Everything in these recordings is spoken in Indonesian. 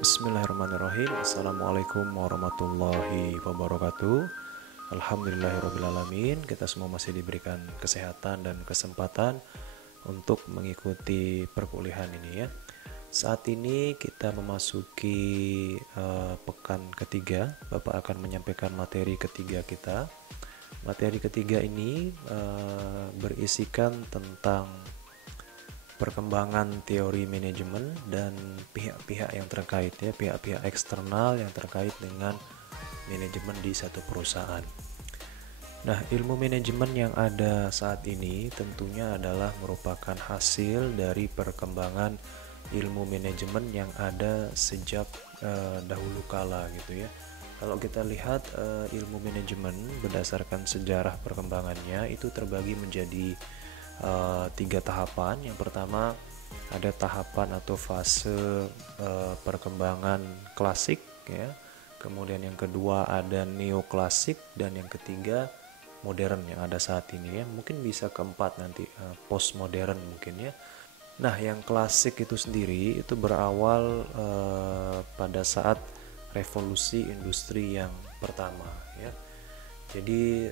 Bismillahirrahmanirrahim. Assalamualaikum warahmatullahi wabarakatuh. Alhamdulillahirrahmanirrahim. Kita semua masih diberikan kesehatan dan kesempatan untuk mengikuti perkuliahan ini ya. Saat ini kita memasuki pekan ketiga. Bapak akan menyampaikan materi ketiga kita. Materi ketiga ini berisikan tentang perkembangan teori manajemen dan pihak-pihak yang terkait ya, pihak-pihak eksternal yang terkait dengan manajemen di satu perusahaan. Nah, ilmu manajemen yang ada saat ini tentunya adalah merupakan hasil dari perkembangan ilmu manajemen yang ada sejak dahulu kala gitu ya. Kalau kita lihat ilmu manajemen berdasarkan sejarah perkembangannya itu terbagi menjadi 3 tahapan. Yang pertama ada tahapan atau fase perkembangan klasik ya. Kemudian yang kedua ada neoklasik dan yang ketiga modern yang ada saat ini ya. Mungkin bisa keempat nanti postmodern mungkin ya. Nah, yang klasik itu sendiri itu berawal pada saat revolusi industri yang pertama ya. Jadi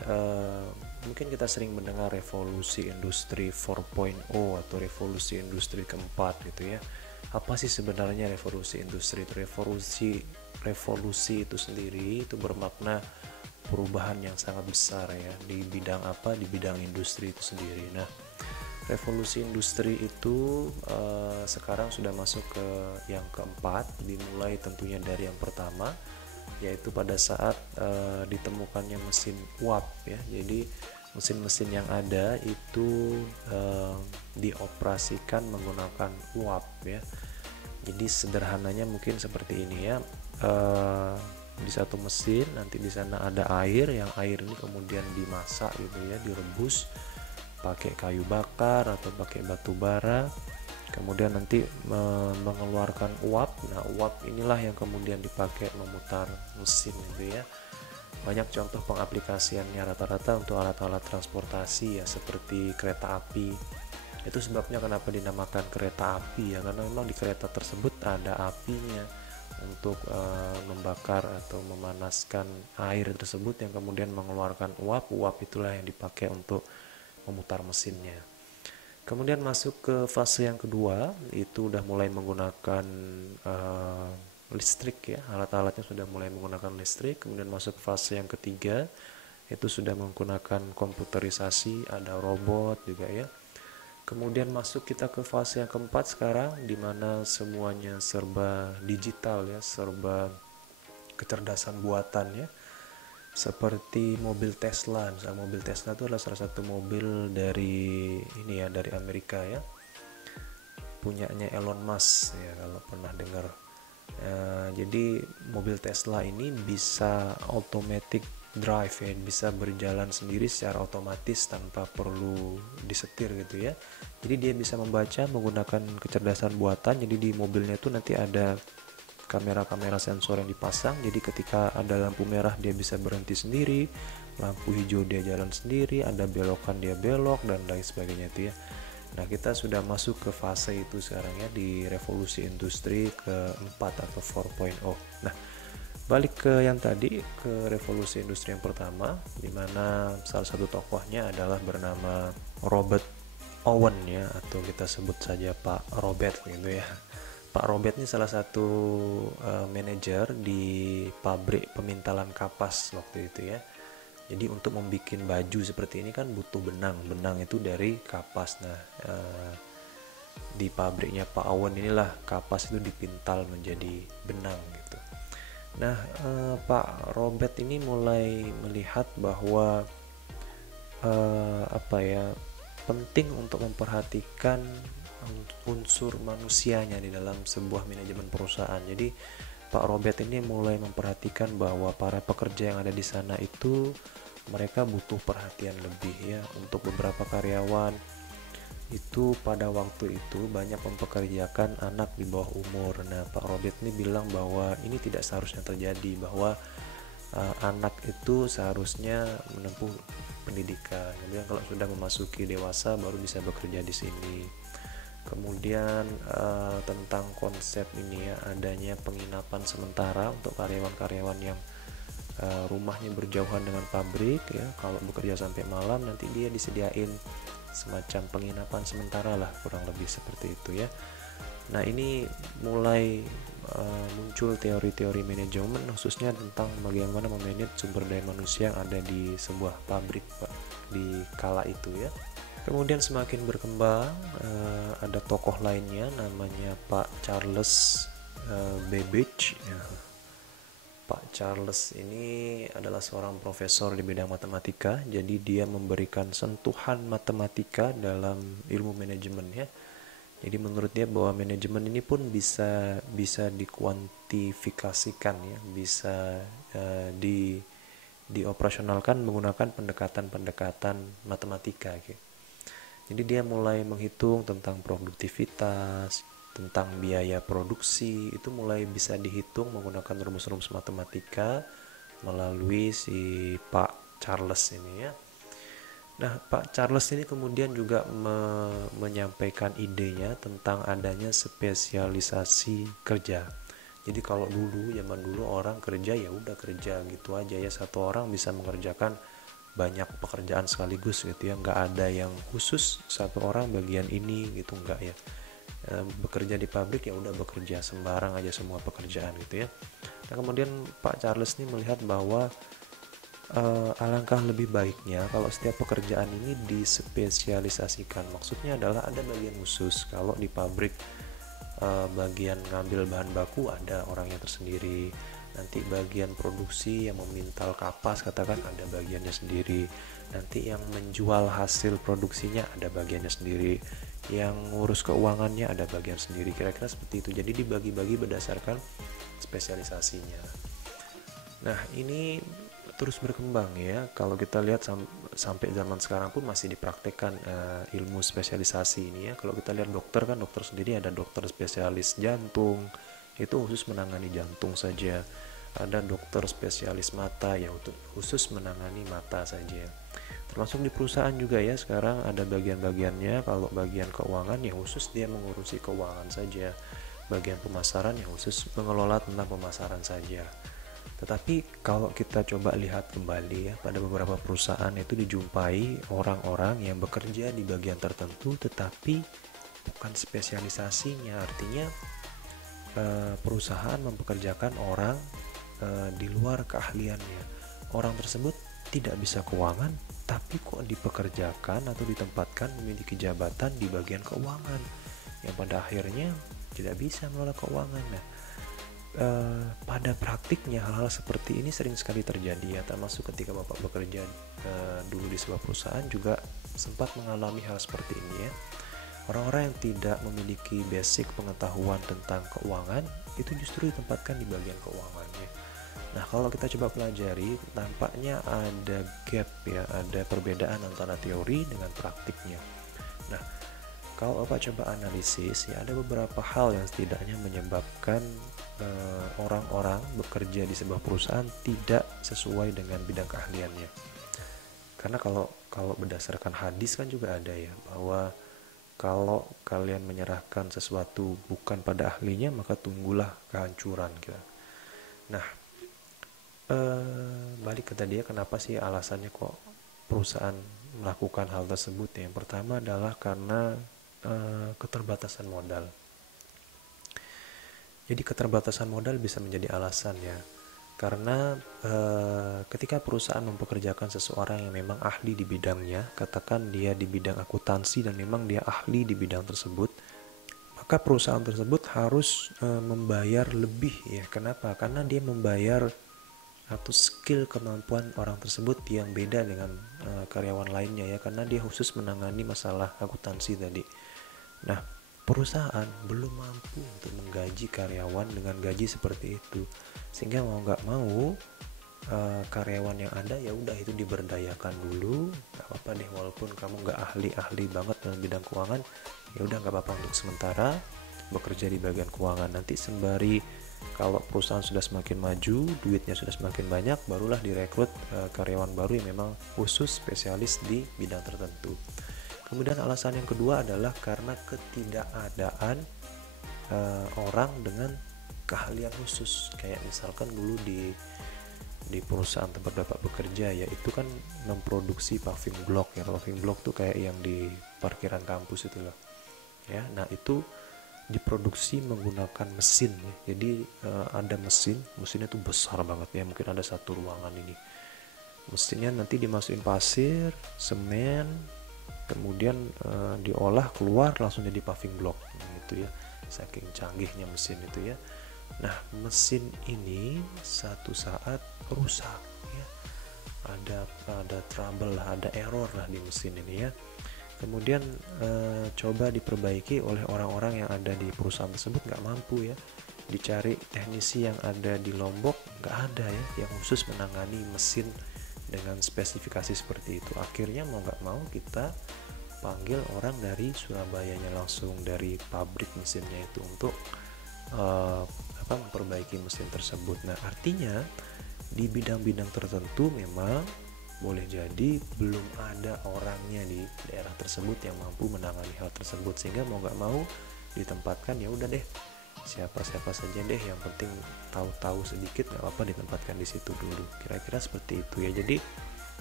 mungkin kita sering mendengar revolusi industri 4.0 atau revolusi industri keempat gitu ya. Apa sih sebenarnya revolusi industri? Revolusi itu sendiri itu bermakna perubahan yang sangat besar ya di bidang apa? Di bidang industri itu sendiri. Nah, revolusi industri itu sekarang sudah masuk ke yang keempat, dimulai tentunya dari yang pertama yaitu pada saat ditemukannya mesin uap ya. Jadi mesin-mesin yang ada itu dioperasikan menggunakan uap ya. Jadi sederhananya mungkin seperti ini ya. Di satu mesin nanti di sana ada air, yang air ini kemudian dimasak gitu ya, direbus pakai kayu bakar atau pakai batu bara, kemudian nanti mengeluarkan uap. Nah, uap inilah yang kemudian dipakai memutar mesin gitu ya. Banyak contoh pengaplikasiannya rata-rata untuk alat-alat transportasi ya, seperti kereta api. Itu sebabnya kenapa dinamakan kereta api ya, karena memang di kereta tersebut ada apinya untuk membakar atau memanaskan air tersebut yang kemudian mengeluarkan uap. Uap itulah yang dipakai untuk memutar mesinnya. Kemudian masuk ke fase yang kedua, itu udah mulai menggunakan listrik ya, alat-alatnya sudah mulai menggunakan listrik. Kemudian masuk ke fase yang ketiga, itu sudah menggunakan komputerisasi, ada robot juga ya. Kemudian masuk kita ke fase yang keempat sekarang, dimana semuanya serba digital ya, serba kecerdasan buatan ya. Seperti mobil Tesla. Misalnya mobil Tesla itu adalah salah satu mobil dari ini ya, dari Amerika ya, punyanya Elon Musk ya, kalau pernah dengar. Jadi mobil Tesla ini bisa automatic drive ya, bisa berjalan sendiri secara otomatis tanpa perlu disetir gitu ya. Jadi dia bisa membaca menggunakan kecerdasan buatan. Jadi di mobilnya itu nanti ada kamera-kamera sensor yang dipasang, jadi ketika ada lampu merah dia bisa berhenti sendiri, lampu hijau dia jalan sendiri, ada belokan dia belok dan lain sebagainya itu ya. Nah, kita sudah masuk ke fase itu sekarang ya, di revolusi industri keempat atau 4.0. Nah, balik ke yang tadi, ke revolusi industri yang pertama, dimana salah satu tokohnya adalah bernama Robert Owen ya, atau kita sebut saja Pak Robert gitu ya. Pak Robert ini salah satu manajer di pabrik pemintalan kapas waktu itu ya. Jadi untuk membuat baju seperti ini kan butuh benang. Benang itu dari kapas. Nah, di pabriknya Pak Owen inilah kapas itu dipintal menjadi benang gitu. Nah, Pak Robert ini mulai melihat bahwa penting untuk memperhatikan unsur manusianya di dalam sebuah manajemen perusahaan. Jadi Pak Robert ini mulai memperhatikan bahwa para pekerja yang ada di sana itu mereka butuh perhatian lebih ya. Untuk beberapa karyawan itu pada waktu itu banyak mempekerjakan anak di bawah umur. Nah, Pak Robert ini bilang bahwa ini tidak seharusnya terjadi, bahwa anak itu seharusnya menempuh pendidikan. Kemudian kalau sudah memasuki dewasa baru bisa bekerja di sini. Kemudian tentang konsep ini ya, adanya penginapan sementara untuk karyawan-karyawan yang rumahnya berjauhan dengan pabrik ya. Kalau bekerja sampai malam nanti dia disediain semacam penginapan sementara lah, kurang lebih seperti itu ya. Nah, ini mulai muncul teori-teori manajemen khususnya tentang bagaimana memanage sumber daya manusia yang ada di sebuah pabrik Pak, di kala itu ya. Kemudian semakin berkembang, ada tokoh lainnya namanya Pak Charles Babbage ya. Pak Charles ini adalah seorang profesor di bidang matematika, jadi dia memberikan sentuhan matematika dalam ilmu manajemen ya. Jadi menurut dia bahwa manajemen ini pun bisa dikuantifikasikan ya, bisa dioperasionalkan menggunakan pendekatan-pendekatan matematika gitu. Jadi dia mulai menghitung tentang produktivitas, tentang biaya produksi, itu mulai bisa dihitung menggunakan rumus-rumus matematika melalui si Pak Charles ini ya. Nah, Pak Charles ini kemudian juga menyampaikan idenya tentang adanya spesialisasi kerja. Jadi kalau zaman dulu orang kerja ya udah kerja gitu aja ya, satu orang bisa mengerjakan banyak pekerjaan sekaligus gitu ya, nggak ada yang khusus satu orang bagian ini gitu, nggak ya. Bekerja di pabrik ya udah bekerja sembarang aja semua pekerjaan gitu ya. Nah, kemudian Pak Charles ini melihat bahwa alangkah lebih baiknya kalau setiap pekerjaan ini dispesialisasikan. Maksudnya adalah ada bagian khusus. Kalau di pabrik bagian ngambil bahan baku ada orangnya tersendiri, nanti bagian produksi yang memintal kapas katakan ada bagiannya sendiri, nanti yang menjual hasil produksinya ada bagiannya sendiri, yang ngurus keuangannya ada bagian sendiri, kira-kira seperti itu. Jadi dibagi-bagi berdasarkan spesialisasinya. Nah, ini terus berkembang ya. Kalau kita lihat sampai zaman sekarang pun masih dipraktekkan ilmu spesialisasi ini ya. Kalau kita lihat dokter kan, dokter sendiri ada dokter spesialis jantung, itu khusus menangani jantung saja. Ada dokter spesialis mata yang khusus menangani mata saja. Termasuk di perusahaan juga ya, sekarang ada bagian-bagiannya. Kalau bagian keuangan ya khusus dia mengurusi keuangan saja. Bagian pemasaran yang khusus mengelola tentang pemasaran saja. Tetapi kalau kita coba lihat kembali ya, pada beberapa perusahaan itu dijumpai orang-orang yang bekerja di bagian tertentu tetapi bukan spesialisasinya. Artinya perusahaan mempekerjakan orang di luar keahliannya. Orang tersebut tidak bisa keuangan tapi kok dipekerjakan atau ditempatkan memiliki jabatan di bagian keuangan yang pada akhirnya tidak bisa mengelola keuangan. Nah, pada praktiknya hal-hal seperti ini sering sekali terjadi ya, termasuk ketika Bapak bekerja dulu di sebuah perusahaan juga sempat mengalami hal seperti ini ya. Orang-orang yang tidak memiliki basic pengetahuan tentang keuangan itu justru ditempatkan di bagian keuangannya. Nah, kalau kita coba pelajari, tampaknya ada gap ya, ada perbedaan antara teori dengan praktiknya. Nah, kalau Bapak coba analisis ya, ada beberapa hal yang setidaknya menyebabkan orang-orang bekerja di sebuah perusahaan tidak sesuai dengan bidang keahliannya. Karena kalau berdasarkan hadis kan juga ada ya, bahwa kalau kalian menyerahkan sesuatu bukan pada ahlinya maka tunggulah kehancuran gitu. Nah, balik ke tadi ya, kenapa sih alasannya kok perusahaan melakukan hal tersebut ya. Yang pertama adalah karena keterbatasan modal. Jadi keterbatasan modal bisa menjadi alasan ya, karena ketika perusahaan mempekerjakan seseorang yang memang ahli di bidangnya, katakan dia di bidang akuntansi dan memang dia ahli di bidang tersebut, maka perusahaan tersebut harus membayar lebih ya. Kenapa? Karena dia membayar atau skill kemampuan orang tersebut yang beda dengan karyawan lainnya ya, karena dia khusus menangani masalah akuntansi tadi. Nah, perusahaan belum mampu untuk menggaji karyawan dengan gaji seperti itu, sehingga mau nggak mau karyawan yang ada ya udah itu diberdayakan dulu, nggak apa-apa deh walaupun kamu nggak ahli banget dalam bidang keuangan, ya udah nggak apa-apa untuk sementara bekerja di bagian keuangan. Nanti sembari kalau perusahaan sudah semakin maju, duitnya sudah semakin banyak, barulah direkrut karyawan baru yang memang khusus spesialis di bidang tertentu. Kemudian alasan yang kedua adalah karena ketidakadaan orang dengan keahlian khusus. Kayak misalkan dulu di perusahaan tempat Bapak bekerja ya, itu kan memproduksi paving block ya. Paving block tuh kayak yang di parkiran kampus itu loh. Ya, nah itu diproduksi menggunakan mesin ya. Jadi ada mesinnya tuh besar banget ya, mungkin ada satu ruangan ini. Mesinnya nanti dimasukin pasir, semen, kemudian diolah keluar langsung jadi paving block gitu ya. Saking canggihnya mesin itu ya. Nah, mesin ini satu saat rusak ya. Ada trouble lah, ada error lah di mesin ini ya. Kemudian coba diperbaiki oleh orang-orang yang ada di perusahaan tersebut, nggak mampu ya. Dicari teknisi yang ada di Lombok, nggak ada ya yang khusus menangani mesin dengan spesifikasi seperti itu. Akhirnya mau nggak mau kita panggil orang dari Surabayanya langsung, dari pabrik mesinnya itu, untuk memperbaiki mesin tersebut. Nah, artinya di bidang-bidang tertentu memang boleh jadi belum ada orangnya di daerah tersebut yang mampu menangani hal tersebut, sehingga mau nggak mau ditempatkan, ya udah deh siapa saja deh, yang penting tahu sedikit nggak apa-apa, ditempatkan di situ dulu. Kira-kira seperti itu ya. Jadi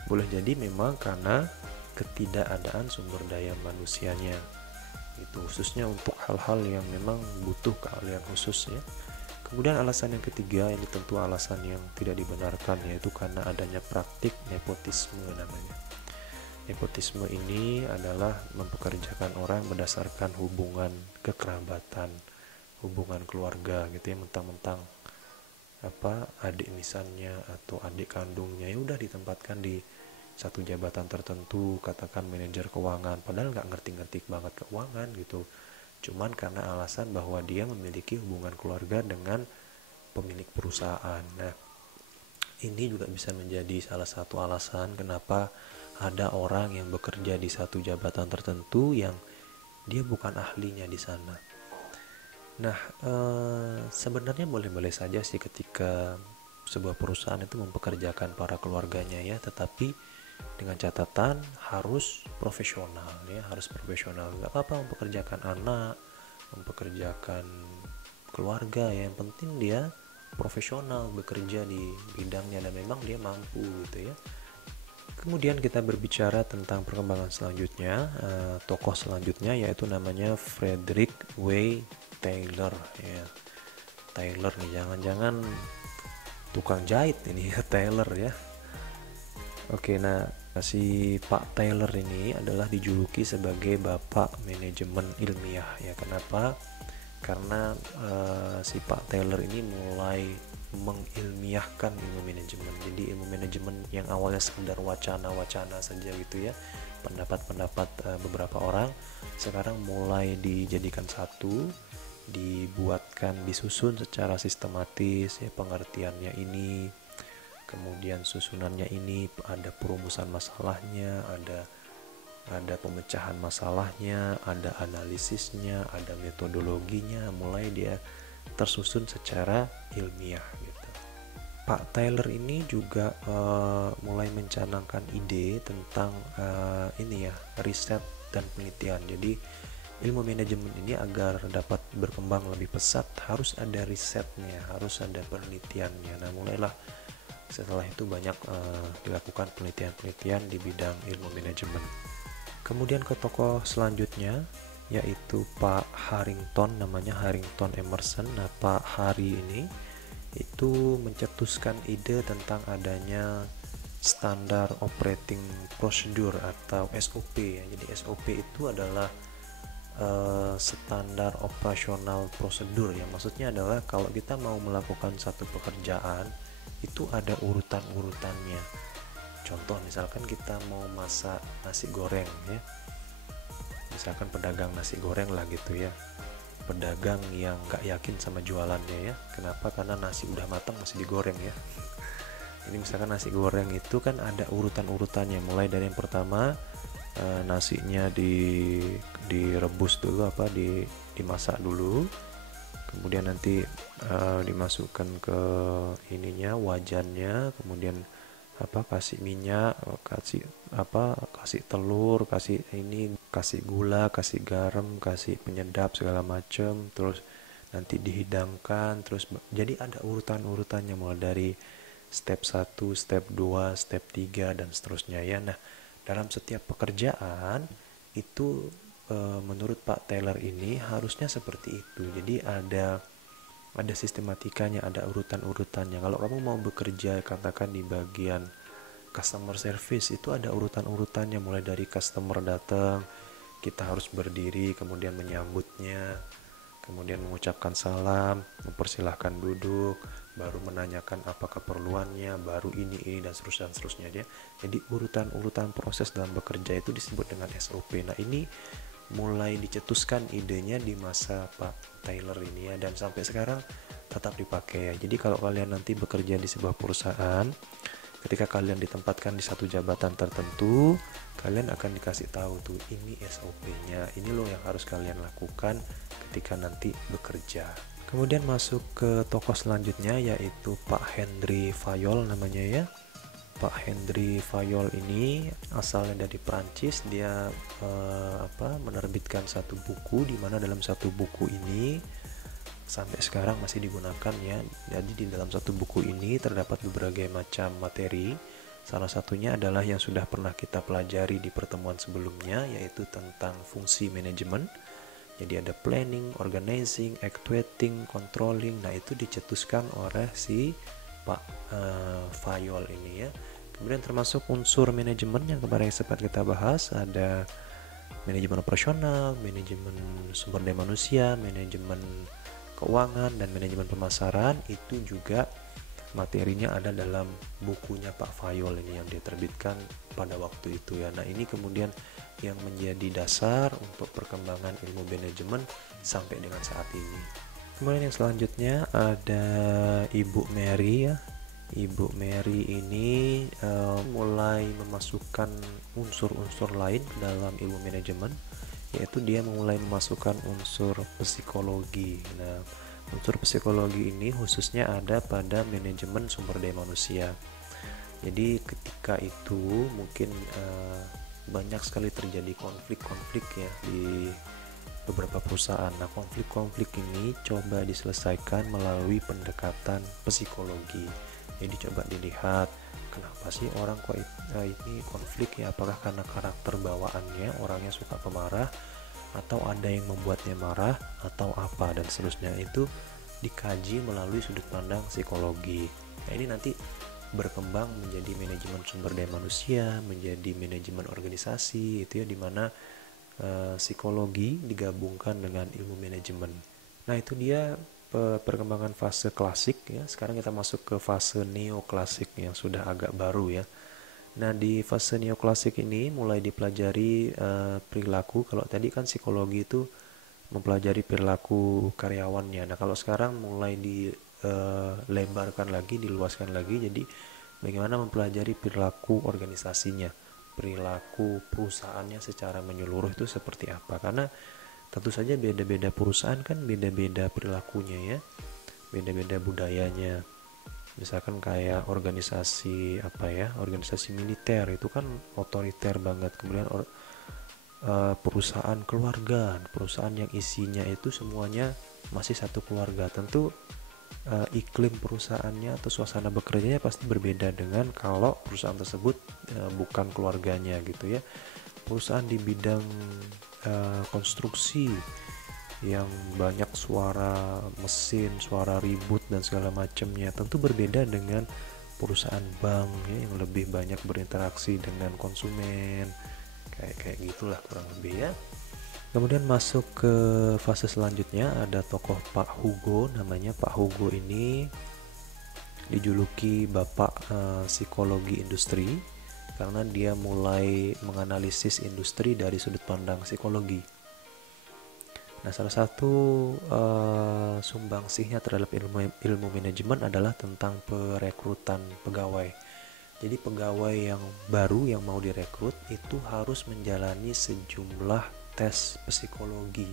boleh jadi memang karena ketidakadaan sumber daya manusianya itu, khususnya untuk hal-hal yang memang butuh keahlian khusus ya. Kemudian alasan yang ketiga, ini tentu alasan yang tidak dibenarkan, yaitu karena adanya praktik nepotisme namanya. Nepotisme ini adalah mempekerjakan orang berdasarkan hubungan kekerabatan, hubungan keluarga gitu ya, mentang-mentang adik misalnya atau adik kandungnya ya udah ditempatkan di satu jabatan tertentu, katakan manajer keuangan, padahal nggak ngerti-ngerti banget keuangan gitu. Cuman karena alasan bahwa dia memiliki hubungan keluarga dengan pemilik perusahaan. Nah, ini juga bisa menjadi salah satu alasan kenapa ada orang yang bekerja di satu jabatan tertentu yang dia bukan ahlinya di sana. Nah, sebenarnya boleh-boleh saja sih ketika sebuah perusahaan itu mempekerjakan para keluarganya ya, tetapi dengan catatan harus profesional ya, harus profesional. Nggak apa-apa mempekerjakan anak, mempekerjakan keluarga ya, yang penting dia profesional bekerja di bidangnya dan memang dia mampu gitu ya. Kemudian kita berbicara tentang perkembangan selanjutnya, tokoh selanjutnya yaitu namanya Frederick W. Taylor ya. Taylor nih, jangan-jangan tukang jahit ini ya, Taylor ya. Oke, nah si Pak Taylor ini adalah dijuluki sebagai bapak manajemen ilmiah ya. Kenapa? Karena si Pak Taylor ini mulai mengilmiahkan ilmu manajemen. Jadi ilmu manajemen yang awalnya sekedar wacana-wacana saja gitu ya, pendapat-pendapat beberapa orang, sekarang mulai dijadikan satu, disusun secara sistematis ya, pengertiannya ini, kemudian susunannya ini, ada perumusan masalahnya, ada pemecahan masalahnya, ada analisisnya, ada metodologinya, mulai dia tersusun secara ilmiah gitu. Pak Taylor ini juga mulai mencanangkan ide tentang ini ya, riset dan penelitian. Jadi ilmu manajemen ini agar dapat berkembang lebih pesat harus ada risetnya, harus ada penelitiannya. Nah, mulailah setelah itu banyak dilakukan penelitian-penelitian di bidang ilmu manajemen. Kemudian ke tokoh selanjutnya yaitu Pak Harrington, namanya Harrington Emerson. Nah, Pak Hari ini itu mencetuskan ide tentang adanya standar operating procedure atau SOP ya. Jadi SOP itu adalah standar operasional prosedur ya. Maksudnya adalah kalau kita mau melakukan satu pekerjaan itu ada urutan-urutannya. Contoh misalkan kita mau masak nasi goreng ya, misalkan pedagang nasi goreng lah gitu ya, pedagang yang gak yakin sama jualannya ya. Kenapa? Karena nasi udah matang masih digoreng ya. Ini misalkan nasi goreng itu kan ada urutan-urutannya, mulai dari yang pertama nasinya direbus dulu, dimasak dulu, kemudian nanti dimasukkan ke ininya, wajannya, kemudian kasih minyak, kasih telur, kasih ini, kasih gula, kasih garam, kasih penyedap segala macam, terus nanti dihidangkan, terus jadi ada urutan-urutannya mulai dari step 1, step 2, step 3 dan seterusnya ya. Nah, dalam setiap pekerjaan itu menurut Pak Taylor ini harusnya seperti itu. Jadi ada sistematikanya, ada urutan-urutannya. Kalau kamu mau bekerja katakan di bagian customer service, itu ada urutan-urutannya, mulai dari customer datang, kita harus berdiri, kemudian menyambutnya, kemudian mengucapkan salam, mempersilahkan duduk, baru menanyakan apa keperluannya, baru ini dan seterusnya dia. Jadi urutan-urutan proses dalam bekerja itu disebut dengan SOP. Nah, ini mulai dicetuskan idenya di masa Pak Taylor ini ya, dan sampai sekarang tetap dipakai ya. Jadi kalau kalian nanti bekerja di sebuah perusahaan, ketika kalian ditempatkan di satu jabatan tertentu, kalian akan dikasih tahu tuh, ini SOP-nya, ini loh yang harus kalian lakukan ketika nanti bekerja. Kemudian masuk ke tokoh selanjutnya, yaitu Pak Henry Fayol namanya ya. Pak Henry Fayol ini asalnya dari Prancis. Dia menerbitkan satu buku, di mana dalam satu buku ini sampai sekarang masih digunakan ya. Jadi di dalam satu buku ini terdapat berbagai macam materi. Salah satunya adalah yang sudah pernah kita pelajari di pertemuan sebelumnya, yaitu tentang fungsi manajemen. Jadi ada planning, organizing, actuating, controlling. Nah, itu dicetuskan oleh si Pak Fayol ini ya. Kemudian termasuk unsur manajemen yang kemarin sempat kita bahas, ada manajemen operasional, manajemen sumber daya manusia, manajemen keuangan, dan manajemen pemasaran. Itu juga materinya ada dalam bukunya Pak Fayol ini yang diterbitkan pada waktu itu ya. Nah, ini kemudian yang menjadi dasar untuk perkembangan ilmu manajemen sampai dengan saat ini. Kemudian yang selanjutnya ada Ibu Mary ya. Ibu Mary ini mulai memasukkan unsur-unsur lain dalam ilmu manajemen, yaitu dia mulai memasukkan unsur psikologi. Nah, unsur psikologi ini khususnya ada pada manajemen sumber daya manusia. Jadi ketika itu mungkin banyak sekali terjadi konflik-konflik ya di beberapa perusahaan. Nah, konflik-konflik ini coba diselesaikan melalui pendekatan psikologi. Jadi coba dilihat, kenapa sih orang kok ini konflik ya, apakah karena karakter bawaannya, orangnya suka pemarah, atau ada yang membuatnya marah, atau apa, dan seterusnya. Itu dikaji melalui sudut pandang psikologi. Nah, ini nanti berkembang menjadi manajemen sumber daya manusia, menjadi manajemen organisasi, itu ya, dimana psikologi digabungkan dengan ilmu manajemen. Nah, itu dia perkembangan fase klasik ya. Sekarang kita masuk ke fase neoklasik yang sudah agak baru ya. Nah, di fase neoklasik ini mulai dipelajari perilaku. Kalau tadi kan psikologi itu mempelajari perilaku karyawannya. Nah, kalau sekarang mulai dilebarkan lagi, diluaskan lagi, jadi bagaimana mempelajari perilaku organisasinya, perilaku perusahaannya secara menyeluruh itu seperti apa. Karena tentu saja beda-beda perusahaan kan beda-beda perilakunya ya, beda-beda budayanya. Misalkan kayak organisasi organisasi militer itu kan otoriter banget. Kemudian perusahaan keluarga, perusahaan yang isinya itu semuanya masih satu keluarga, tentu iklim perusahaannya atau suasana bekerjanya pasti berbeda dengan kalau perusahaan tersebut bukan keluarganya gitu ya. Perusahaan di bidang konstruksi yang banyak suara mesin, suara ribut dan segala macamnya, tentu berbeda dengan perusahaan bank ya, yang lebih banyak berinteraksi dengan konsumen, kayak gitulah kurang lebih ya. Kemudian masuk ke fase selanjutnya, ada tokoh Pak Hugo namanya. Pak Hugo ini dijuluki Bapak Psikologi Industri karena dia mulai menganalisis industri dari sudut pandang psikologi. Nah, salah satu sumbangsihnya terhadap ilmu manajemen adalah tentang perekrutan pegawai. Jadi pegawai yang baru yang mau direkrut itu harus menjalani sejumlah tes psikologi.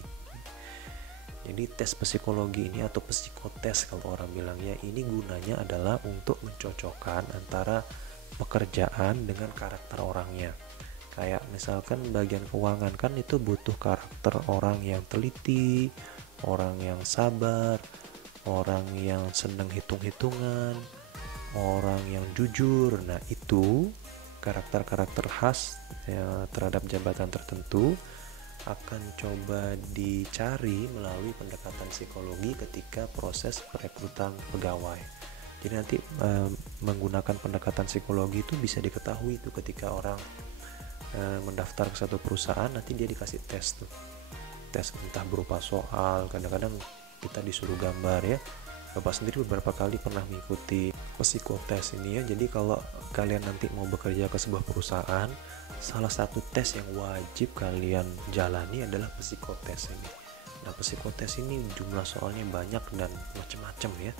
Jadi tes psikologi ini atau psikotes kalau orang bilangnya, ini gunanya adalah untuk mencocokkan antara pekerjaan dengan karakter orangnya. Kayak misalkan bagian keuangan kan itu butuh karakter orang yang teliti, orang yang sabar, orang yang senang hitung-hitungan, orang yang jujur. Nah, itu karakter-karakter khas ya, terhadap jabatan tertentu akan coba dicari melalui pendekatan psikologi ketika proses perekrutan pegawai. Jadi nanti menggunakan pendekatan psikologi itu bisa diketahui tuh ketika orang mendaftar ke satu perusahaan, nanti dia dikasih tes tuh, tes entah berupa soal, kadang-kadang kita disuruh gambar ya. Bapak sendiri beberapa kali pernah mengikuti psikotes ini ya. Jadi kalau kalian nanti mau bekerja ke sebuah perusahaan, salah satu tes yang wajib kalian jalani adalah psikotes ini. Nah, psikotes ini jumlah soalnya banyak dan macam-macam ya.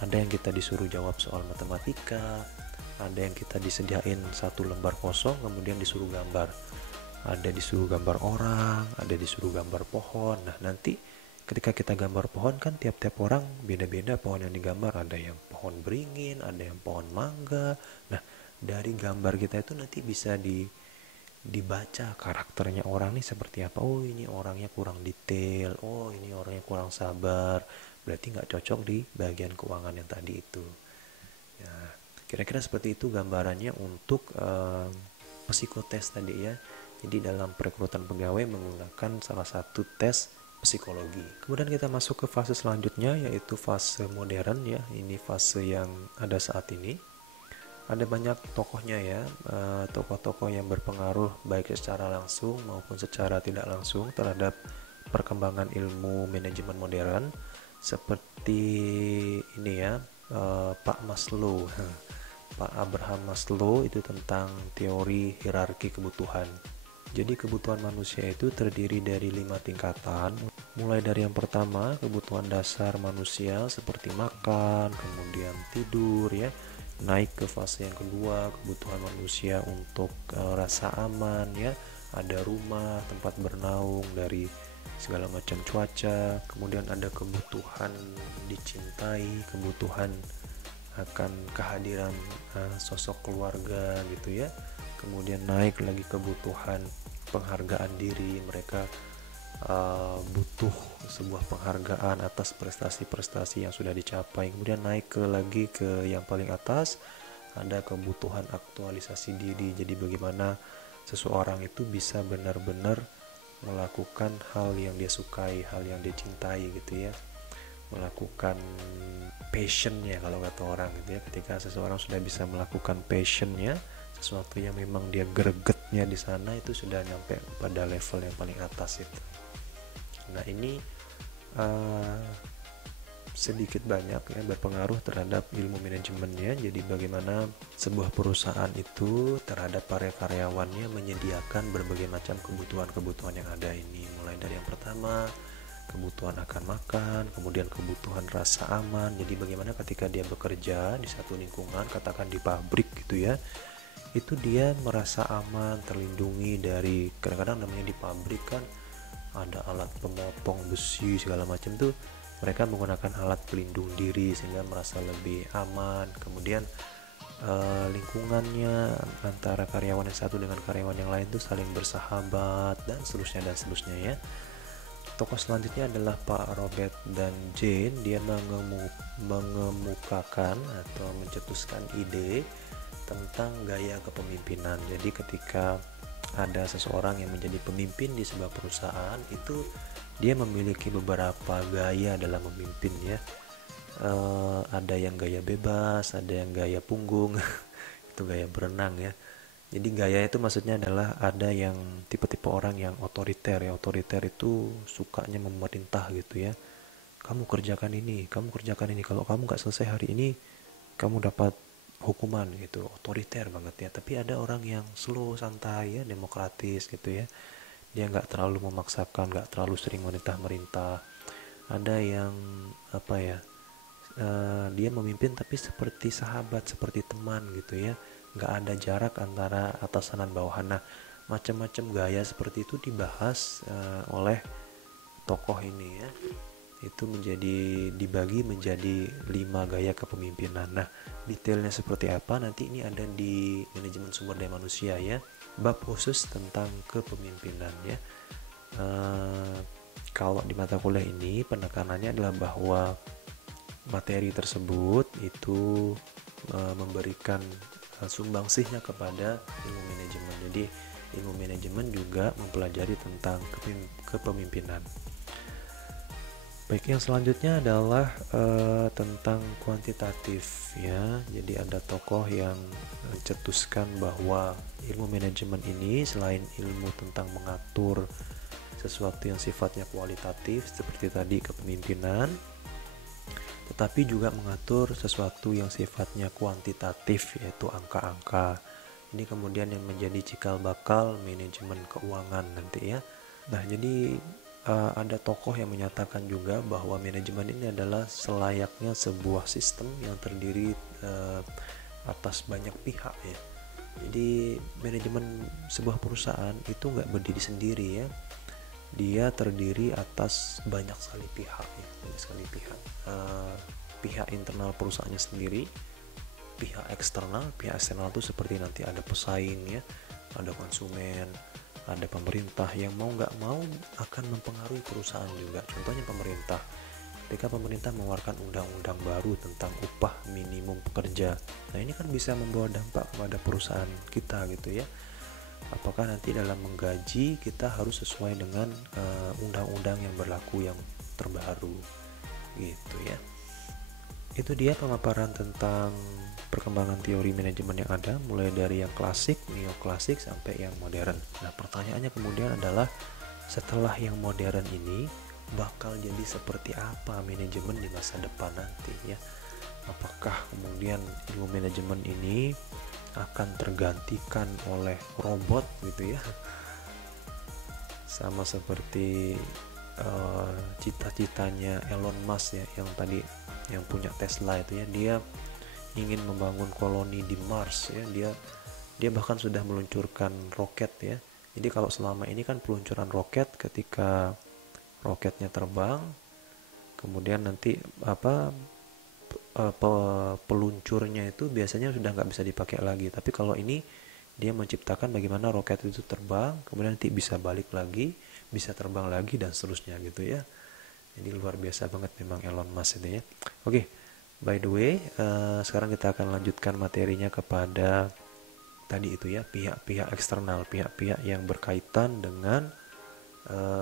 Ada yang kita disuruh jawab soal matematika, ada yang kita disediain satu lembar kosong kemudian disuruh gambar. Ada disuruh gambar orang, ada disuruh gambar pohon. Nah, nanti ketika kita gambar pohon kan tiap-tiap orang beda-beda pohon yang digambar. Ada yang pohon beringin, ada yang pohon mangga. Nah, dari gambar kita itu nanti bisa dibaca karakternya orang nih seperti apa. Oh, ini orangnya kurang detail. Oh, ini orangnya kurang sabar. Berarti nggak cocok di bagian keuangan yang tadi itu. Nah, kira-kira seperti itu gambarannya untuk psikotes tadi ya. Jadi dalam perekrutan pegawai menggunakan salah satu tes psikologi. Kemudian kita masuk ke fase selanjutnya, yaitu fase modern ya. Ini fase yang ada saat ini. Ada banyak tokohnya ya, tokoh-tokoh yang berpengaruh baik secara langsung maupun secara tidak langsung terhadap perkembangan ilmu manajemen modern. Seperti ini ya, Pak Maslow, Pak Abraham Maslow, itu tentang teori hierarki kebutuhan. Jadi kebutuhan manusia itu terdiri dari 5 tingkatan. Mulai dari yang pertama, kebutuhan dasar manusia seperti makan, kemudian tidur ya. Naik ke fase yang kedua, kebutuhan manusia untuk rasa aman ya. Ada rumah, tempat bernaung dari segala macam cuaca. Kemudian ada kebutuhan dicintai, kebutuhan akan kehadiran sosok keluarga gitu ya. Kemudian naik lagi kebutuhan penghargaan diri, mereka butuh sebuah penghargaan atas prestasi-prestasi yang sudah dicapai. Kemudian naik lagi ke yang paling atas, ada kebutuhan aktualisasi diri. Jadi bagaimana seseorang itu bisa benar-benar melakukan hal yang dia sukai, hal yang dia cintai gitu ya, melakukan passionnya kalau kata orang gitu ya. Ketika seseorang sudah bisa melakukan passionnya, sesuatu yang memang dia gregetnya di sana, itu sudah nyampe pada level yang paling atas itu. Nah, ini sedikit banyak ya berpengaruh terhadap ilmu manajemennya. Jadi bagaimana sebuah perusahaan itu terhadap para karyawannya menyediakan berbagai macam kebutuhan-kebutuhan yang ada ini. Mulai dari yang pertama, kebutuhan akan makan, kemudian kebutuhan rasa aman. Jadi bagaimana ketika dia bekerja di satu lingkungan, katakan di pabrik gitu ya, itu dia merasa aman, terlindungi dari, kadang-kadang namanya di pabrik kan ada alat pemotong besi segala macam tuh, mereka menggunakan alat pelindung diri sehingga merasa lebih aman. Kemudian lingkungannya antara karyawan yang satu dengan karyawan yang lain tuh saling bersahabat dan seterusnya ya. Tokoh selanjutnya adalah Pak Robert dan Jane. Dia mengemukakan atau mencetuskan ide tentang gaya kepemimpinan. Jadi ketika ada seseorang yang menjadi pemimpin di sebuah perusahaan, itu dia memiliki beberapa gaya dalam memimpin ya. Ada yang gaya bebas, ada yang gaya punggung itu gaya berenang ya. Jadi gaya itu maksudnya adalah ada yang tipe-tipe orang yang otoriter ya. Otoriter itu sukanya memerintah gitu ya. Kamu kerjakan ini, kalau kamu gak selesai hari ini kamu dapat hukuman gitu. Otoriter banget ya. Tapi ada orang yang slow, santai ya, demokratis gitu ya. Dia gak terlalu memaksakan, gak terlalu sering merintah. Ada yang apa ya, dia memimpin tapi seperti sahabat, seperti teman gitu ya. Gak ada jarak antara atasan dan bawahan. Nah, macam-macam gaya seperti itu dibahas oleh tokoh ini ya. itu dibagi menjadi 5 gaya kepemimpinan. Nah, detailnya seperti apa nanti ini ada di manajemen sumber daya manusia ya, bab khusus tentang kepemimpinan ya. Kalau di mata kuliah ini penekanannya adalah bahwa materi tersebut itu memberikan sumbangsihnya kepada ilmu manajemen. Jadi ilmu manajemen juga mempelajari tentang kepemimpinan. Baik, yang selanjutnya adalah tentang kuantitatif ya. Jadi ada tokoh yang mencetuskan bahwa ilmu manajemen ini selain ilmu tentang mengatur sesuatu yang sifatnya kualitatif seperti tadi kepemimpinan, tetapi juga mengatur sesuatu yang sifatnya kuantitatif yaitu angka-angka. Ini kemudian yang menjadi cikal bakal manajemen keuangan nanti ya. Nah, jadi ada tokoh yang menyatakan juga bahwa manajemen ini adalah selayaknya sebuah sistem yang terdiri atas banyak pihak ya. Jadi manajemen sebuah perusahaan itu nggak berdiri sendiri ya. Dia terdiri atas banyak sekali pihak ya, banyak sekali pihak. Pihak internal perusahaannya sendiri, pihak eksternal itu seperti nanti ada pesaing ya, ada konsumen, ada pemerintah yang mau nggak mau akan mempengaruhi perusahaan juga. Contohnya pemerintah, ketika pemerintah mengeluarkan undang-undang baru tentang upah minimum pekerja, nah ini kan bisa membawa dampak kepada perusahaan kita gitu ya. Apakah nanti dalam menggaji kita harus sesuai dengan undang-undang yang berlaku yang terbaru gitu ya. Itu dia pemaparan tentang perkembangan teori manajemen yang ada, mulai dari yang klasik, neoklasik sampai yang modern. Nah, pertanyaannya kemudian adalah setelah yang modern ini bakal jadi seperti apa manajemen di masa depan nanti ya? Apakah kemudian ilmu manajemen ini akan tergantikan oleh robot gitu ya? Sama seperti cita-citanya Elon Musk ya, yang tadi yang punya Tesla itu ya, dia ingin membangun koloni di Mars ya. Dia bahkan sudah meluncurkan roket ya. Jadi kalau selama ini kan peluncuran roket, ketika roketnya terbang, kemudian nanti peluncurnya itu biasanya sudah nggak bisa dipakai lagi. Tapi kalau ini dia menciptakan bagaimana roket itu terbang, kemudian nanti bisa balik lagi, bisa terbang lagi dan seterusnya gitu ya. Jadi luar biasa banget memang Elon Musk itu ya. Oke, by the way, sekarang kita akan lanjutkan materinya kepada tadi itu ya, pihak-pihak eksternal, pihak-pihak yang berkaitan dengan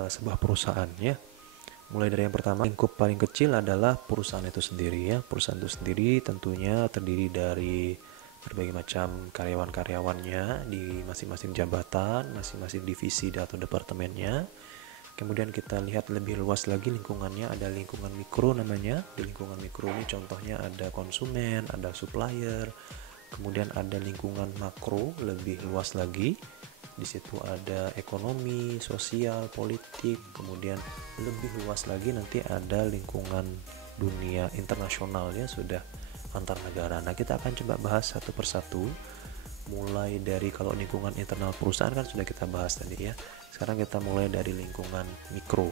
sebuah perusahaan ya. Mulai dari yang pertama, lingkup paling kecil adalah perusahaan itu sendiri ya. Perusahaan itu sendiri tentunya terdiri dari berbagai macam karyawan-karyawannya di masing-masing jabatan, masing-masing divisi atau departemennya. Kemudian kita lihat lebih luas lagi lingkungannya, ada lingkungan mikro namanya. Di lingkungan mikro ini contohnya ada konsumen, ada supplier. Kemudian ada lingkungan makro lebih luas lagi. Di situ ada ekonomi, sosial, politik. Kemudian lebih luas lagi nanti ada lingkungan dunia internasional ya, sudah antar negara. Nah, kita akan coba bahas satu persatu. Mulai dari kalau lingkungan internal perusahaan kan sudah kita bahas tadi ya. Sekarang kita mulai dari lingkungan mikro.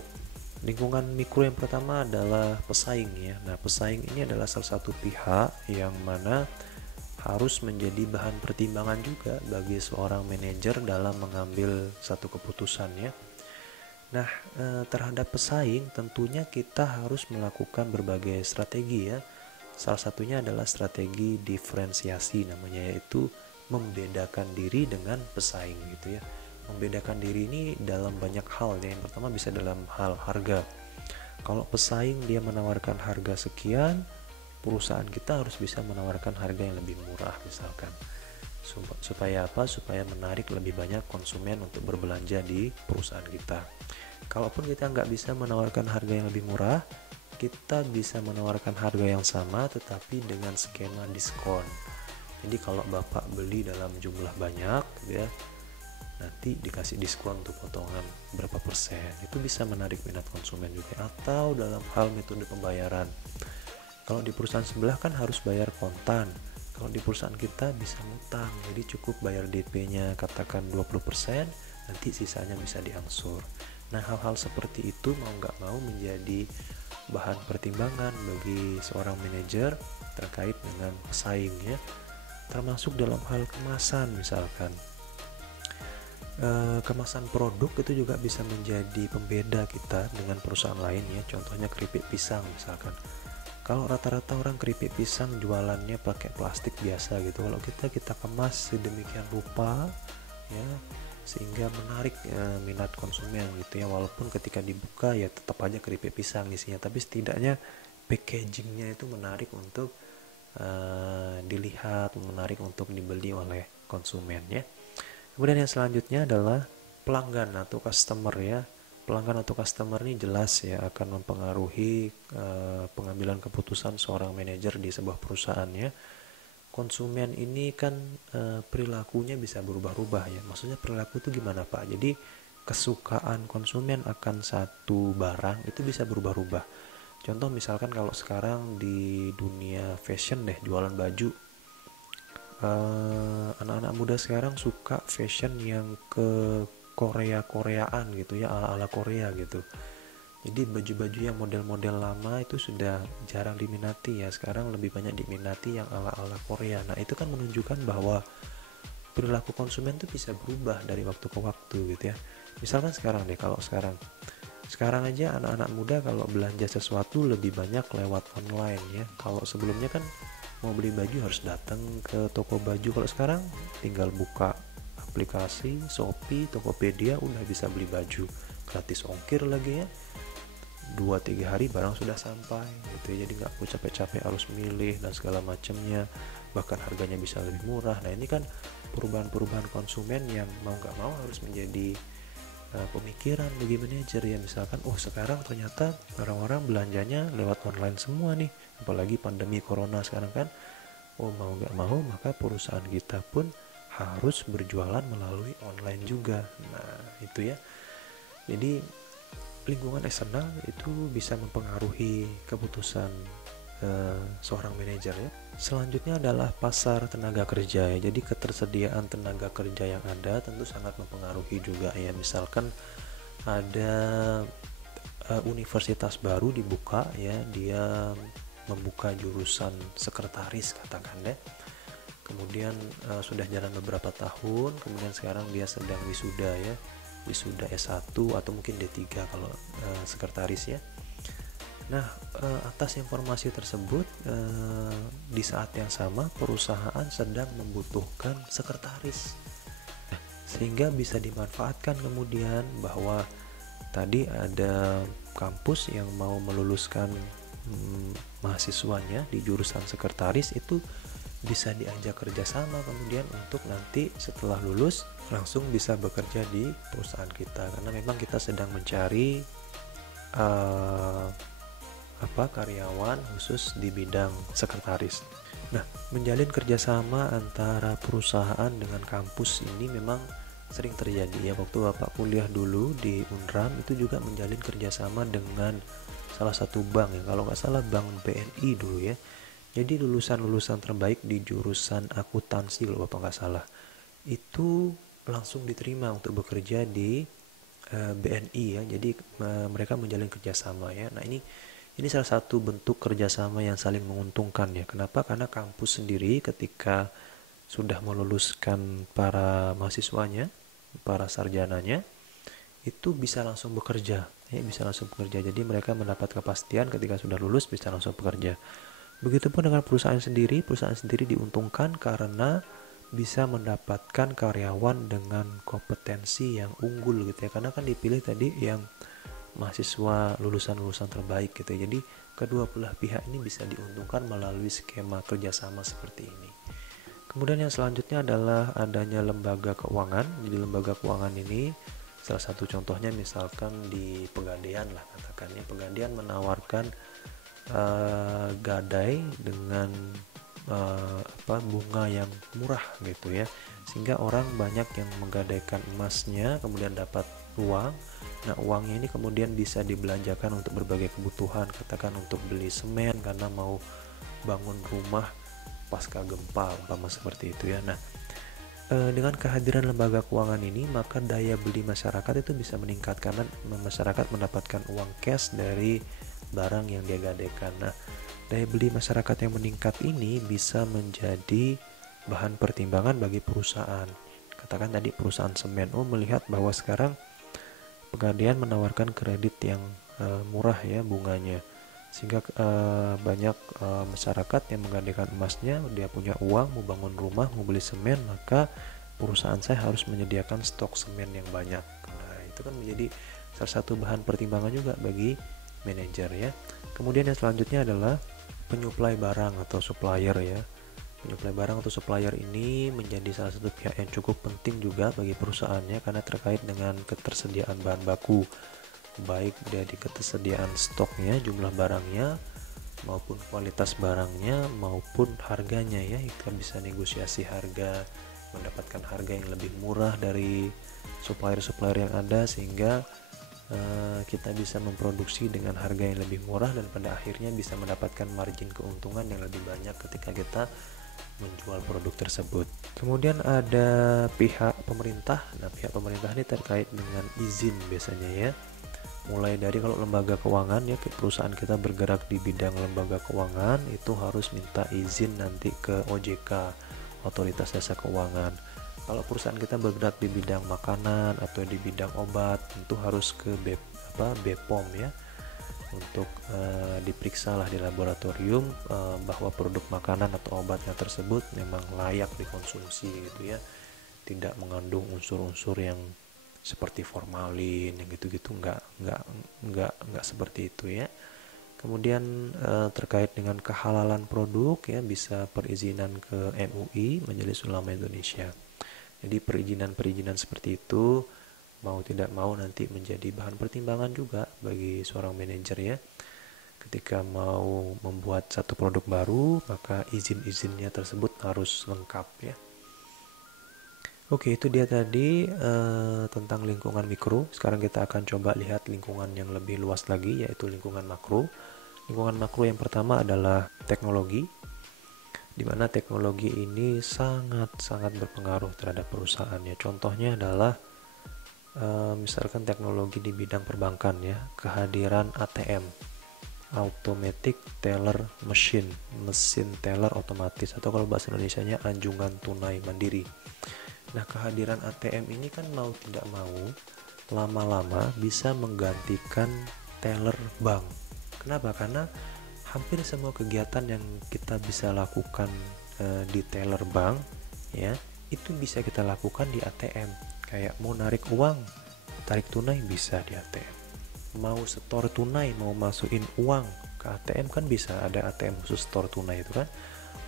Lingkungan mikro yang pertama adalah pesaing ya. Nah, pesaing ini adalah salah satu pihak yang mana harus menjadi bahan pertimbangan juga bagi seorang manajer dalam mengambil satu keputusan ya. Nah, terhadap pesaing tentunya kita harus melakukan berbagai strategi ya. Salah satunya adalah strategi diferensiasi namanya, yaitu membedakan diri dengan pesaing gitu ya. Membedakan diri ini dalam banyak hal ya. Yang pertama bisa dalam hal harga. Kalau pesaing dia menawarkan harga sekian, perusahaan kita harus bisa menawarkan harga yang lebih murah misalkan. Supaya apa? Supaya menarik lebih banyak konsumen untuk berbelanja di perusahaan kita. Kalaupun kita nggak bisa menawarkan harga yang lebih murah, kita bisa menawarkan harga yang sama tetapi dengan skema diskon. Jadi kalau Bapak beli dalam jumlah banyak ya, nanti dikasih diskon untuk potongan berapa persen. Itu bisa menarik minat konsumen juga. Atau dalam hal metode pembayaran, kalau di perusahaan sebelah kan harus bayar kontan, kalau di perusahaan kita bisa ngutang. Jadi cukup bayar DP-nya katakan 20%, nanti sisanya bisa diangsur. Nah, hal-hal seperti itu mau nggak mau menjadi bahan pertimbangan bagi seorang manajer terkait dengan pesaing ya, termasuk dalam hal kemasan. Misalkan kemasan produk itu juga bisa menjadi pembeda kita dengan perusahaan lain ya. Contohnya keripik pisang misalkan, kalau rata-rata orang keripik pisang jualannya pakai plastik biasa gitu, kalau kita kemas sedemikian rupa ya sehingga menarik minat konsumen gitu ya, walaupun ketika dibuka ya tetap aja keripik pisang isinya, tapi setidaknya packagingnya itu menarik untuk dilihat, menarik untuk dibeli oleh konsumen ya. Kemudian yang selanjutnya adalah pelanggan atau customer ya. Pelanggan atau customer ini jelas ya akan mempengaruhi pengambilan keputusan seorang manajer di sebuah perusahaan ya. Konsumen ini kan perilakunya bisa berubah-ubah ya. Maksudnya perilaku itu gimana Pak? Jadi kesukaan konsumen akan satu barang itu bisa berubah-ubah. Contoh misalkan kalau sekarang di dunia fashion deh, jualan baju, anak-anak muda sekarang suka fashion yang ke Korea-Koreaan gitu ya, ala-ala Korea gitu. Jadi baju-baju yang model-model lama itu sudah jarang diminati ya, sekarang lebih banyak diminati yang ala-ala Korea. Nah itu kan menunjukkan bahwa perilaku konsumen itu bisa berubah dari waktu ke waktu gitu ya. Misalkan sekarang deh, kalau sekarang aja anak-anak muda kalau belanja sesuatu lebih banyak lewat online ya. Kalau sebelumnya kan mau beli baju harus datang ke toko baju, kalau sekarang tinggal buka aplikasi Shopee, Tokopedia, udah bisa beli baju, gratis ongkir lagi ya, 2-3 hari barang sudah sampai gitu ya. Jadi nggak perlu capek-capek harus milih dan segala macamnya, bahkan harganya bisa lebih murah. Nah ini kan perubahan-perubahan konsumen yang mau nggak mau harus menjadi pemikiran bagi manajer ya. Misalkan sekarang ternyata orang-orang belanjanya lewat online semua nih, apalagi pandemi corona sekarang kan, mau nggak mau maka perusahaan kita pun harus berjualan melalui online juga. Nah itu ya, jadi lingkungan eksternal itu bisa mempengaruhi keputusan seorang manajer ya. Selanjutnya adalah pasar tenaga kerja ya. Jadi ketersediaan tenaga kerja yang ada tentu sangat mempengaruhi juga ya. Misalkan ada universitas baru dibuka ya, dia membuka jurusan sekretaris katakan deh. Kemudian sudah jalan beberapa tahun, kemudian sekarang dia sedang wisuda ya, wisuda S1 atau mungkin D3 kalau sekretaris ya. Nah, atas informasi tersebut, di saat yang sama perusahaan sedang membutuhkan sekretaris. Nah, sehingga bisa dimanfaatkan kemudian bahwa tadi ada kampus yang mau meluluskan mahasiswanya di jurusan sekretaris, itu bisa diajak kerjasama kemudian untuk nanti setelah lulus langsung bisa bekerja di perusahaan kita, karena memang kita sedang mencari karyawan khusus di bidang sekretaris. Nah, menjalin kerjasama antara perusahaan dengan kampus ini memang sering terjadi ya. Waktu Bapak kuliah dulu di Unram itu juga menjalin kerjasama dengan salah satu bank ya, kalau nggak salah Bank BNI dulu ya. Jadi lulusan-lulusan terbaik di jurusan akuntansi kalau Bapak nggak salah itu langsung diterima untuk bekerja di BNI ya. Jadi mereka menjalin kerjasama ya. Nah ini salah satu bentuk kerjasama yang saling menguntungkan ya. Kenapa? Karena kampus sendiri ketika sudah meluluskan para mahasiswanya, para sarjananya, itu bisa langsung bekerja ya, bisa langsung bekerja. Jadi mereka mendapat kepastian ketika sudah lulus bisa langsung bekerja. Begitupun dengan perusahaan sendiri diuntungkan karena bisa mendapatkan karyawan dengan kompetensi yang unggul gitu ya, karena kan dipilih tadi yang mahasiswa lulusan terbaik gitu ya. Jadi kedua belah pihak ini bisa diuntungkan melalui skema kerjasama seperti ini. Kemudian yang selanjutnya adalah adanya lembaga keuangan. Jadi lembaga keuangan ini salah satu contohnya misalkan di Pegadaian lah katakannya, Pegadaian menawarkan gadai dengan bunga yang murah gitu ya, sehingga orang banyak yang menggadaikan emasnya kemudian dapat uang. Nah uangnya ini kemudian bisa dibelanjakan untuk berbagai kebutuhan, katakan untuk beli semen karena mau bangun rumah pasca gempa umpama seperti itu ya. Nah dengan kehadiran lembaga keuangan ini maka daya beli masyarakat itu bisa meningkat karena masyarakat mendapatkan uang cash dari barang yang dia gadaikan. Nah, daya beli masyarakat yang meningkat ini bisa menjadi bahan pertimbangan bagi perusahaan. Katakan tadi perusahaan semen melihat bahwa sekarang Pegadaian menawarkan kredit yang murah ya bunganya, sehingga banyak masyarakat yang menggadaikan emasnya. Dia punya uang mau bangun rumah, mau beli semen, maka perusahaan saya harus menyediakan stok semen yang banyak. Nah, itu kan menjadi salah satu bahan pertimbangan juga bagi manajer ya. Kemudian yang selanjutnya adalah penyuplai barang atau supplier ya. Penyuplai barang atau supplier ini menjadi salah satu pihak yang cukup penting juga bagi perusahaannya, karena terkait dengan ketersediaan bahan baku, baik dari ketersediaan stoknya, jumlah barangnya, maupun kualitas barangnya, maupun harganya ya. Kita bisa negosiasi harga, mendapatkan harga yang lebih murah dari supplier-supplier yang ada, sehingga kita bisa memproduksi dengan harga yang lebih murah dan pada akhirnya bisa mendapatkan margin keuntungan yang lebih banyak ketika kita menjual produk tersebut. Kemudian ada pihak pemerintah. Nah, pihak pemerintah ini terkait dengan izin biasanya ya. Mulai dari kalau lembaga keuangan ya, perusahaan kita bergerak di bidang lembaga keuangan, itu harus minta izin nanti ke OJK, Otoritas Jasa Keuangan. Kalau perusahaan kita bergerak di bidang makanan atau di bidang obat, tentu harus ke BPOM ya, untuk diperiksa lah di laboratorium bahwa produk makanan atau obatnya tersebut memang layak dikonsumsi gitu ya, tidak mengandung unsur-unsur yang seperti formalin yang gitu-gitu, nggak seperti itu ya. Kemudian terkait dengan kehalalan produk ya, bisa perizinan ke MUI, Majelis Ulama Indonesia. Jadi perizinan seperti itu mau tidak mau nanti menjadi bahan pertimbangan juga bagi seorang manajer ya. Ketika mau membuat satu produk baru, maka izin-izinnya tersebut harus lengkap ya. Oke, itu dia tadi tentang lingkungan mikro. Sekarang kita akan coba lihat lingkungan yang lebih luas lagi, yaitu lingkungan makro. Lingkungan makro yang pertama adalah teknologi, di mana teknologi ini sangat-sangat berpengaruh terhadap perusahaannya. Contohnya adalah misalkan teknologi di bidang perbankan ya, kehadiran ATM, Automatic Teller Machine, mesin teller otomatis, atau kalau bahasa Indonesianya anjungan tunai mandiri. Nah, kehadiran ATM ini kan mau tidak mau lama-lama bisa menggantikan teller bank. Kenapa? Karena hampir semua kegiatan yang kita bisa lakukan di teller bank ya, itu bisa kita lakukan di ATM. Kayak mau narik uang, tarik tunai bisa di ATM. Mau setor tunai, mau masukin uang ke ATM kan bisa, ada ATM khusus setor tunai itu kan.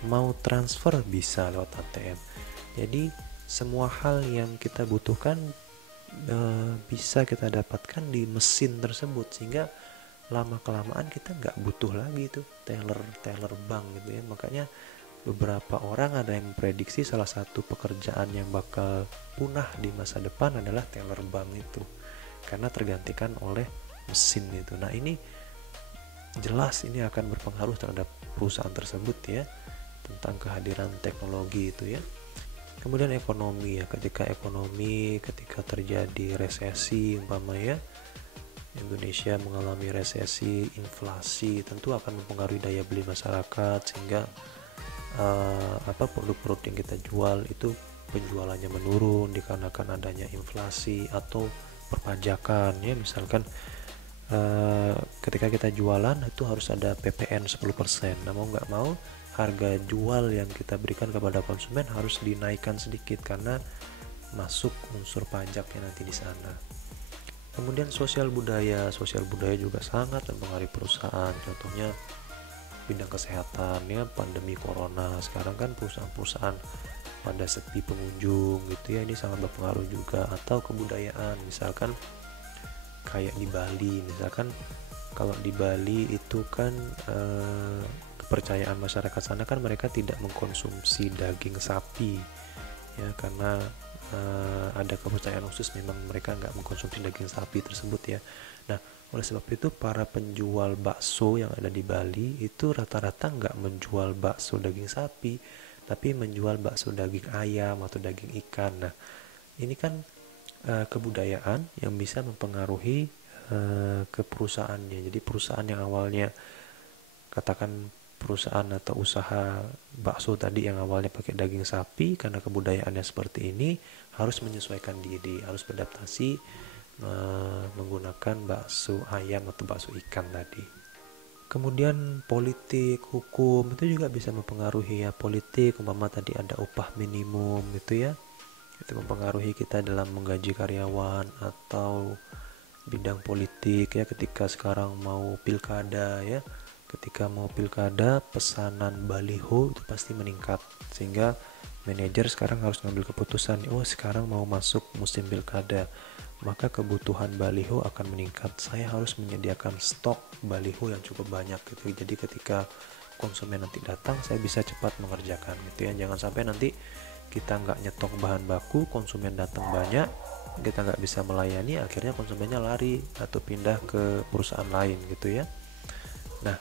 Mau transfer bisa lewat ATM. Jadi semua hal yang kita butuhkan bisa kita dapatkan di mesin tersebut, sehingga lama kelamaan kita nggak butuh lagi tuh teller bank gitu ya. Makanya beberapa orang ada yang memprediksi salah satu pekerjaan yang bakal punah di masa depan adalah teller bank itu, karena tergantikan oleh mesin itu. Nah, ini jelas ini akan berpengaruh terhadap perusahaan tersebut ya, tentang kehadiran teknologi itu ya. Kemudian ekonomi ya, ketika terjadi resesi umpamanya, Indonesia mengalami resesi, inflasi, tentu akan mempengaruhi daya beli masyarakat, sehingga produk-produk yang kita jual itu penjualannya menurun dikarenakan adanya inflasi atau perpajakan ya. Misalkan ketika kita jualan itu harus ada PPN 10%. Nah, mau nggak mau harga jual yang kita berikan kepada konsumen harus dinaikkan sedikit karena masuk unsur pajaknya nanti di sana. Kemudian sosial budaya juga sangat mempengaruhi perusahaan. Contohnya bidang kesehatan ya, pandemi corona sekarang kan perusahaan-perusahaan pada sepi pengunjung gitu ya, ini sangat berpengaruh juga. Atau kebudayaan, misalkan kayak di Bali, misalkan kalau di Bali itu kan kepercayaan masyarakat sana kan mereka tidak mengkonsumsi daging sapi ya, karena ada kepercayaan khusus, memang mereka nggak mengkonsumsi daging sapi tersebut ya. Nah, oleh sebab itu para penjual bakso yang ada di Bali itu rata-rata nggak menjual bakso daging sapi, tapi menjual bakso daging ayam atau daging ikan. Nah, ini kan kebudayaan yang bisa mempengaruhi ke perusahaannya. Jadi perusahaan yang awalnya, katakan perusahaan atau usaha bakso tadi yang awalnya pakai daging sapi, karena kebudayaannya seperti ini harus menyesuaikan diri, harus beradaptasi menggunakan bakso ayam atau bakso ikan tadi. Kemudian politik, hukum itu juga bisa mempengaruhi ya. Politik umpama tadi ada upah minimum gitu ya, itu mempengaruhi kita dalam menggaji karyawan. Atau bidang politik ya, ketika sekarang mau pilkada ya, ketika mau pilkada pesanan baliho itu pasti meningkat, sehingga manajer sekarang harus ngambil keputusan, oh sekarang mau masuk musim pilkada, maka kebutuhan baliho akan meningkat, saya harus menyediakan stok baliho yang cukup banyak gitu. Jadi ketika konsumen nanti datang, saya bisa cepat mengerjakan gitu ya. Jangan sampai nanti kita nggak nyetok bahan baku, konsumen datang banyak, kita nggak bisa melayani, akhirnya konsumennya lari atau pindah ke perusahaan lain gitu ya. Nah,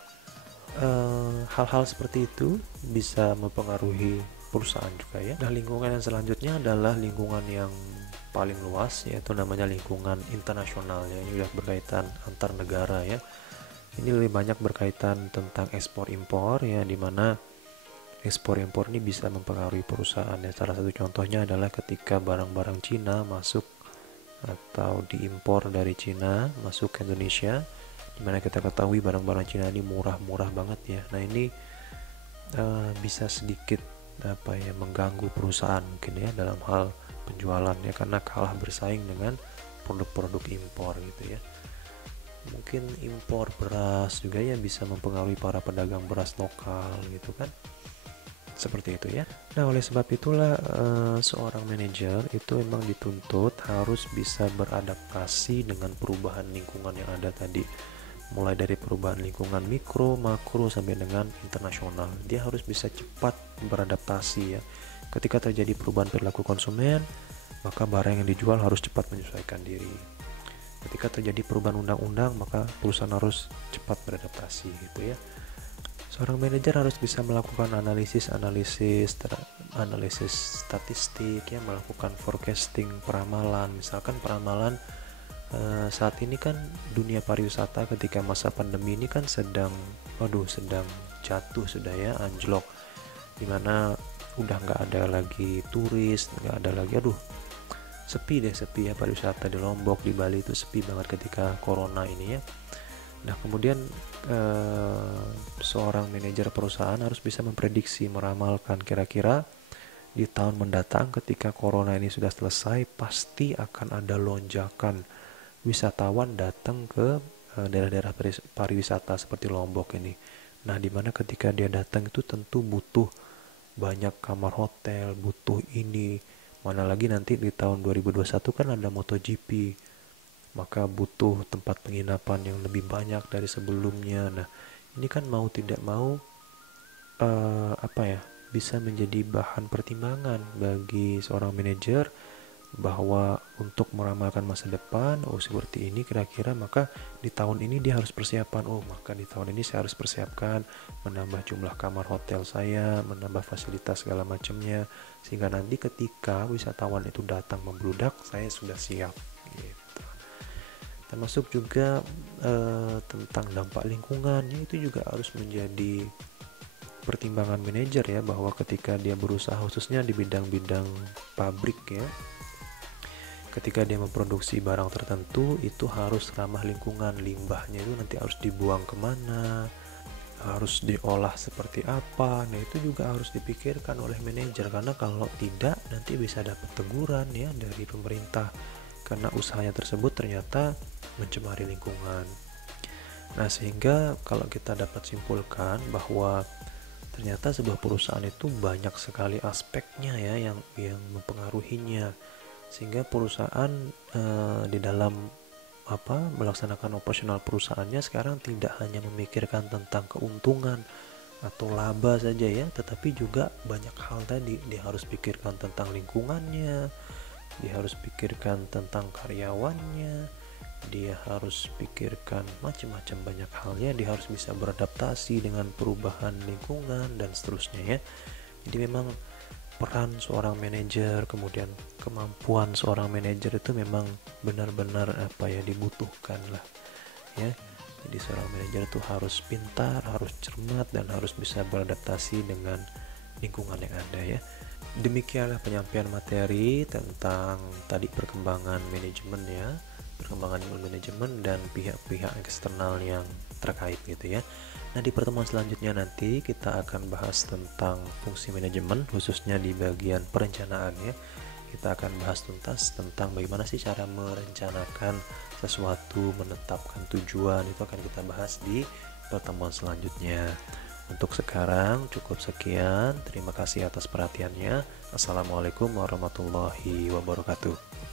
hal-hal seperti itu bisa mempengaruhi perusahaan juga ya. Nah, lingkungan yang selanjutnya adalah lingkungan yang paling luas, yaitu namanya lingkungan internasional ya. Ini sudah berkaitan antar negara ya. Ini lebih banyak berkaitan tentang ekspor impor ya, dimana ekspor impor ini bisa mempengaruhi perusahaan ya. Salah satu contohnya adalah ketika barang-barang Cina masuk atau diimpor dari Cina masuk ke Indonesia, dimana kita ketahui barang-barang Cina ini murah-murah banget ya. Nah ini bisa sedikit mengganggu perusahaan mungkin ya dalam hal penjualan ya, karena kalah bersaing dengan produk-produk impor gitu ya. Mungkin impor beras juga ya bisa mempengaruhi para pedagang beras lokal gitu kan, seperti itu ya. Nah oleh sebab itulah seorang manajer itu memang dituntut harus bisa beradaptasi dengan perubahan lingkungan yang ada tadi, mulai dari perubahan lingkungan mikro, makro sampai dengan internasional. Dia harus bisa cepat beradaptasi ya. Ketika terjadi perubahan perilaku konsumen, maka barang yang dijual harus cepat menyesuaikan diri. Ketika terjadi perubahan undang-undang, maka perusahaan harus cepat beradaptasi gitu ya. Seorang manajer harus bisa melakukan analisis statistik ya, melakukan forecasting, peramalan. Misalkan peramalan saat ini kan dunia pariwisata ketika masa pandemi ini kan sedang jatuh sudah ya, anjlok, dimana udah nggak ada lagi turis, nggak ada lagi, sepi ya pariwisata di Lombok, di Bali itu sepi banget ketika corona ini ya. Nah kemudian seorang manajer perusahaan harus bisa memprediksi, meramalkan kira-kira di tahun mendatang ketika corona ini sudah selesai pasti akan ada lonjakan wisatawan datang ke daerah-daerah pariwisata seperti Lombok ini. Nah dimana ketika dia datang itu tentu butuh banyak kamar hotel, butuh ini, mana lagi nanti di tahun 2021 kan ada MotoGP, maka butuh tempat penginapan yang lebih banyak dari sebelumnya. Nah ini kan mau tidak mau bisa menjadi bahan pertimbangan bagi seorang manajer, bahwa untuk meramalkan masa depan, seperti ini kira-kira, maka di tahun ini dia harus persiapan, maka di tahun ini saya harus persiapkan menambah jumlah kamar hotel saya, menambah fasilitas segala macamnya, sehingga nanti ketika wisatawan itu datang membludak, saya sudah siap gitu. Termasuk juga tentang dampak lingkungan, itu juga harus menjadi pertimbangan manajer ya, bahwa ketika dia berusaha khususnya di bidang-bidang pabrik ya, ketika dia memproduksi barang tertentu itu harus ramah lingkungan, limbahnya itu nanti harus dibuang kemana, harus diolah seperti apa. Nah itu juga harus dipikirkan oleh manajer, karena kalau tidak nanti bisa dapat teguran ya dari pemerintah karena usahanya tersebut ternyata mencemari lingkungan. Nah sehingga kalau kita dapat simpulkan bahwa ternyata sebuah perusahaan itu banyak sekali aspeknya ya yang mempengaruhinya, sehingga perusahaan di dalam melaksanakan operasional perusahaannya sekarang tidak hanya memikirkan tentang keuntungan atau laba saja ya, tetapi juga banyak hal tadi. Dia harus pikirkan tentang lingkungannya, dia harus pikirkan tentang karyawannya, dia harus pikirkan macam-macam banyak halnya. Dia harus bisa beradaptasi dengan perubahan lingkungan dan seterusnya ya. Jadi memang peran seorang manajer, kemudian kemampuan seorang manajer itu memang benar-benar dibutuhkan lah ya. Jadi seorang manajer itu harus pintar, harus cermat, dan harus bisa beradaptasi dengan lingkungan yang ada ya. Demikianlah penyampaian materi tentang tadi perkembangan manajemen ya, perkembangan ilmu manajemen dan pihak-pihak eksternal yang terkait gitu ya. Nah, di pertemuan selanjutnya nanti kita akan bahas tentang fungsi manajemen, khususnya di bagian perencanaan ya. Kita akan bahas tuntas tentang bagaimana sih cara merencanakan sesuatu, menetapkan tujuan, itu akan kita bahas di pertemuan selanjutnya. Untuk sekarang cukup sekian. Terima kasih atas perhatiannya. Assalamualaikum warahmatullahi wabarakatuh.